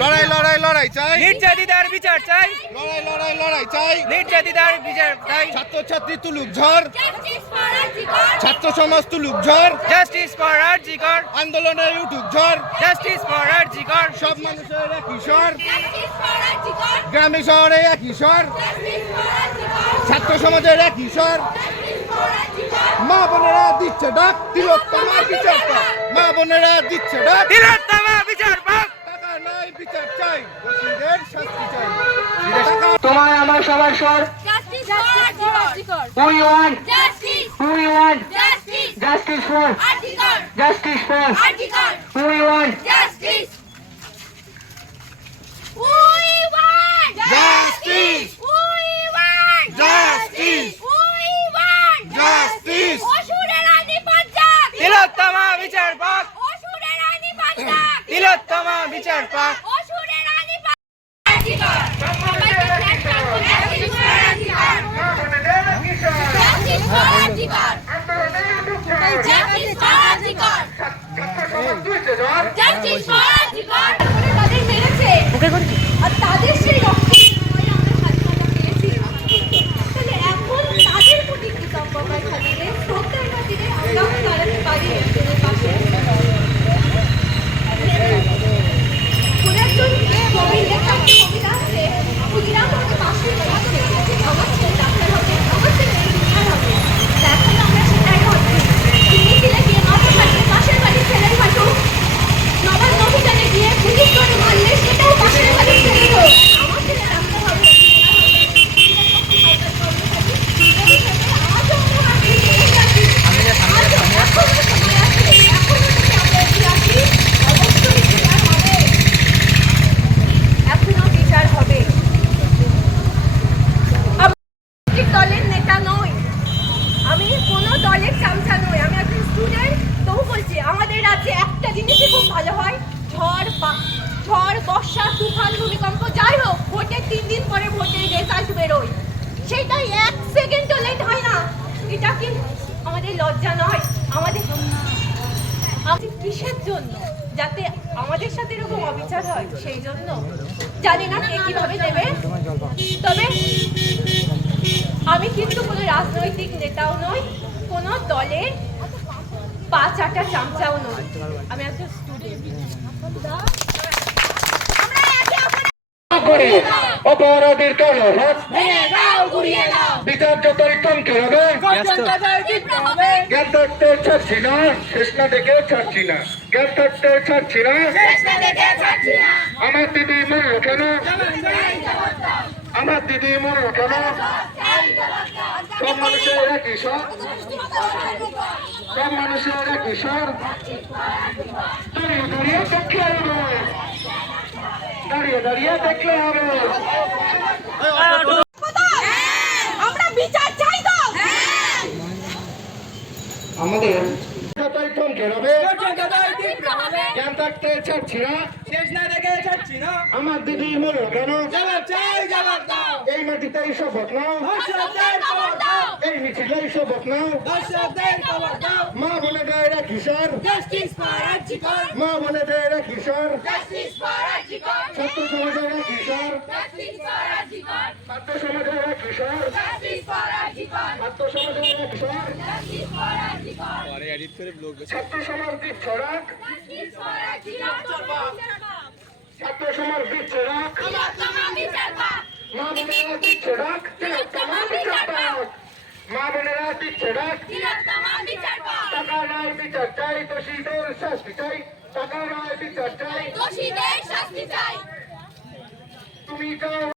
লড়াই লড়াই লড়াই চাই, নির্যাতিতার বিচার চাই, লড়াই লড়াই লড়াই চাই, নির্যাতিতার বিচার চাই, ছাত্রছাত্রী তুলুক ঝড়, ছাত্র সমাজ তুলুক ঝড়, জাস্টিস ফর আরজি কর, আন্দোলনে উঠুক ঝড়, জাস্টিস ফর আরজি কর, সব মানুষের একই স্বর, গ্রামে শহরে একই স্বর, ছাত্র সমাজের একই স্বর। মা বোনেরা দিচ্ছে ডাক, তিলোত্তমা বিচার পাক, মা বোনেরা দিচ্ছে ডাক, তিলোত্তমা বিচার পাক। টাকা নয় বিচার চাই, দোষীদের শাস্তি চাই। তোমায় আমার সবার স্বর। We want justice for justice for we want Justice! Justice! Justice! তিলোত্তমা বিচার পাক, তিলোত্তমা বিচার পাক। তাদের সেই রক্তে আমরা স্বাধীনতা পেয়েছি। তাহলে এখন তাদের প্রতি কৃতজ্ঞতার খাতিরে, শ্রদ্ধার খাতিরে আমরা দাঁড়াতে পারি একজনের পাশে। কোন একজন কবি লেখা কবিতা আছে, ক্ষুদিরাম আমাকে পাশে বলেছে, আমার ছেলে ডাক্তার হবে, আমার ছেলে ইঞ্জিনিয়ার হবে। এখন আমরা সেটাই হচ্ছি। তিনি ছেলে গিয়ে মাথা কাটলে পাশের বাড়ির ছেলের হাঁটু, নবান্ন অভিযানে গিয়ে পুলিশ করে মারলে সেটাও পাশের বাড়ির ছেলের হোক। আমার ছেলে ডাক্তার হবে, আজও আমরা ভাবি এখনো সময় আছে, এখনো যদি আমরা এগিয়ে আসি, অবশ্যই বিচার হবে, এখনো বিচার হবে। আমি দলের নেতা নই, আমি কোনো দলের চামচা নই, আমি একজন স্টুডেন্ট। তবু বলছি আমাদের রাজ্যে একটা জিনিসই খুব ভালো হয়, ঝড় বর্ষা তুফান ভূমিকম্প যাই হোক, ভোটের 3 দিন পরে ভোটের রেজাল্ট বেরোয়, সেটাই 1 সেকেন্ডও লেট হয় না। এটা কি আমাদের লজ্জা নয়? আমাদের কিসের জন্য? যাতে আমাদের সাথে এরকম অবিচার হয়, সেই জন্য। জানি না কে কিভাবে দেবে, তবে আমি কিন্তু কোনো রাজনৈতিক নেতাও নই, কোনো দলের পা চাটা চামচাও নয়, আমি একজন স্টুডেন্ট। অপরাধীর কালো হাত, বিচার যতই থমকে হবে, জ্ঞান থাকতে ছাড়ছি না, শেষ না দেখে ছাড়ছি না, জ্ঞান থাকতে ছাড়ছি না। আমার দিদি মরল কেন, আমার দিদি মরল কেন, সব মানুষের একই স্বর, সব মানুষের একই স্বর। দাঁড়িয়ে দাঁড়িয়ে দেখলে হবে, দাঁড়িয়ে দাঁড়িয়ে দেখলে হবে। আমরা বিচার চাই তো। আমাদের যতই থমকে হবে, জ্ঞান থাকতে ছাড়ছি না, শেষ না দেখে ছাড়ছি না। আমার দিদি মরল কেন, জবাব চাই, জবাব দাও। এই মাটিতেই শপথ নাও, দর্শকদের খবর দাও, এই মিছিলেই শপথ নাও। দর্শকদের খবর দাও। মা বোনেদের একই স্বর, জাস্টিস ফর আরজি কর, মা বোনেদের একই স্বর, জাস্টিস ফর আরজি কর, ছাত্র সমাজের একই স্বর, জাস্টিস ফর আরজি কর, ছাত্র সমাজের একই স্বর, জাস্টিস ফর আরজি কর, ছাত্র সমাজের একই স্বর। জাস্টিস ফর আরজি কর, ছাত্র সমাজ দিচ্ছে রাখ, জাস্টিস ফর আরজি কর, ছাত্র সমাজ দিচ্ছে রাখ, তিলোত্তমা বিচার পাক, মা বোনেরা দিচ্ছে রাখ, তিলোত্তমা বিচার পাক, মা বোনেরা দিচ্ছে রাখ। তিলোত্তমা বিচার পাক, টাকা নয় বিচার চাই, দোষীদের শাস্তি চাই, টাকা নয় বিচার চাই। দোষীদের শাস্তি চাই। তুমি চাও